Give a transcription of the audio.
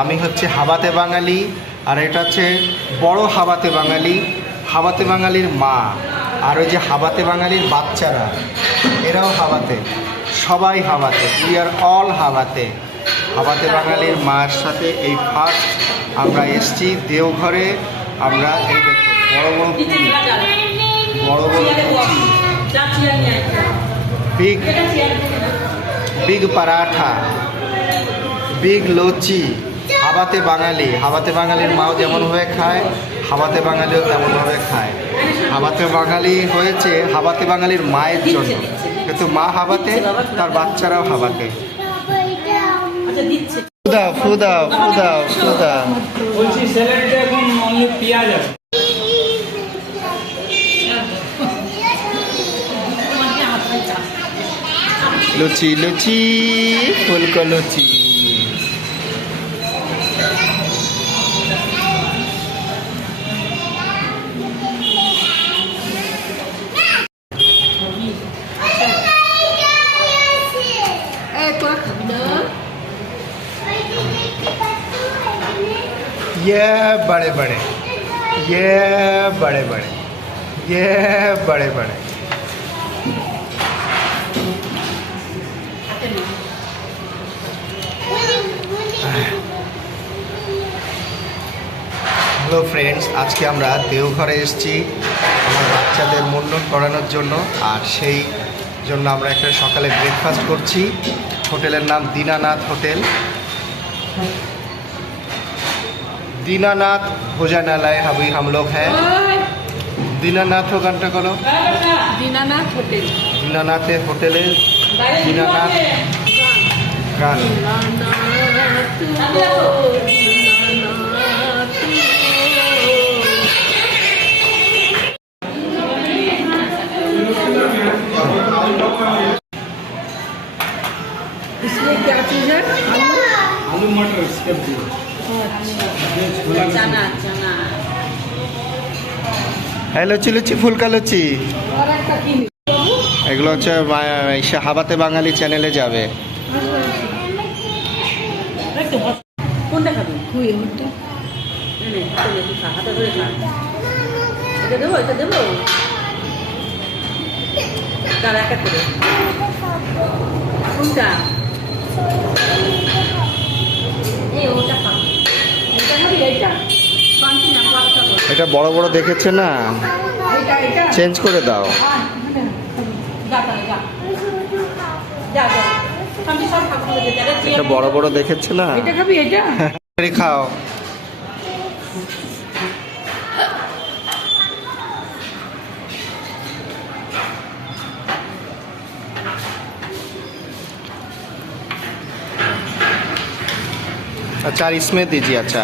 আমি হচ্ছে হাবাতে বাঙালি আর এটা হচ্ছে বড় হাবাতে বাঙালি হাবাতে বাঙালির মা আর ওই যে হাবাতে বাঙালির বাচ্চারা এরাও হাবাতে সবাই হাবাতে উই আর অল হাবাতে। হাবাতে বাঙালির মায়ের সাথে এই ফার্স্ট আমরা এসছি দেওঘরে আমরা এই দেখুন বড় বড় পুরি, বড় বড় লুচি big big paratha big luchi হাবাতে Bengali হাবাতে বাঙালির মাও যেমনভাবে খায় হাবাতে বাঙালিও তেমনভাবে খায়। হাবাতে বাঙালি হয়েছে হাবাতে বাঙালির মায়ের জন্য। কিন্তু মা হাবাতে তার বাচ্চারাও হাবাতে বলছি এখন অনলি পেঁয়াজ আছে। লুচি লুচি ফুলকো লুচি। ये बड़े बड़े ये बड़े बड़े ये बड़े बड़े হ্যালো ফ্রেন্ডস আজকে আমরা দেওঘরে এসেছি আমার বাচ্চাদের মুন্ডন করানোর জন্য আর সেই জন্য আমরা একটা সকালে ব্রেকফাস্ট করছি হোটেলের নাম দীনানাথ হোটেল दीनानाथ भोजनालय अभी हम लोग हैं दीनानाथ हो घंटा करो দীনানাথ হোটেল दीनानाथ হোটেলে দীনানাথ গান इसमें क्या चीज है আলু মটর সবজি ছোলা চানা চানা হ্যাঁ লুচি ফুলকা লুচি এগুলো হচ্ছে হাবাতে বাঙালি চ্যানেলে যাবে। কোনটা? এটা বড় বড় দেখেছে না এইটা এইটা চেঞ্জ করে দাও যা তাহলে যা যা যা শান্তি সব খাবো এটা বড় বড় দেখেছে না এটা খাবি এটা এই খাও अच्छा इसमें दीजिए अच्छा